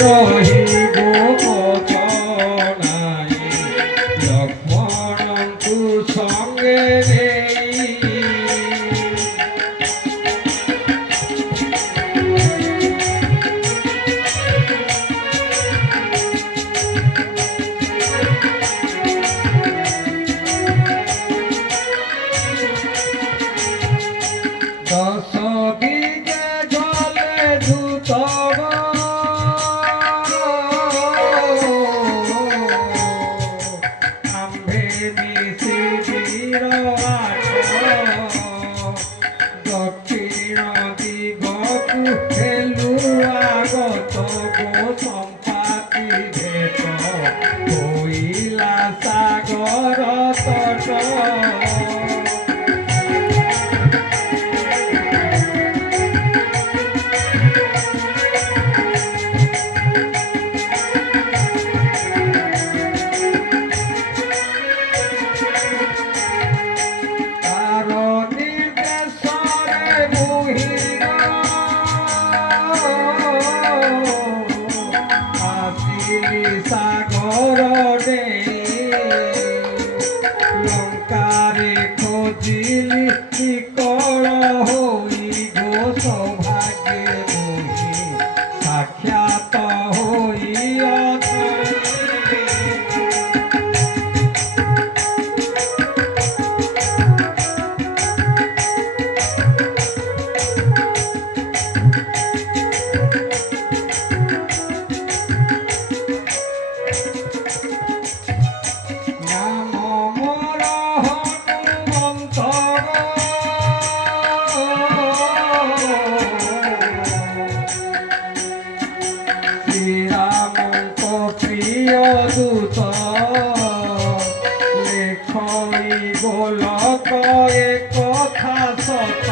রহিব বচনায় লক্ষ্মণଙ୍କୁ সঙ্গে নেই দশ দিকে জলে ধূত আম্ভে মিশি দক্ষিণ দিগকু হেলু আগত গো সম্পাতি ভেট হইলা সাগর তট সাগর লঙ্কারে খোঁজিলি বিকল হই গো সৌভাগ্যে বহি সাক্ষাৎ হই শ্রীরামଙ୍କ প্রিয় দূত লেখই গোলক এ কথা সত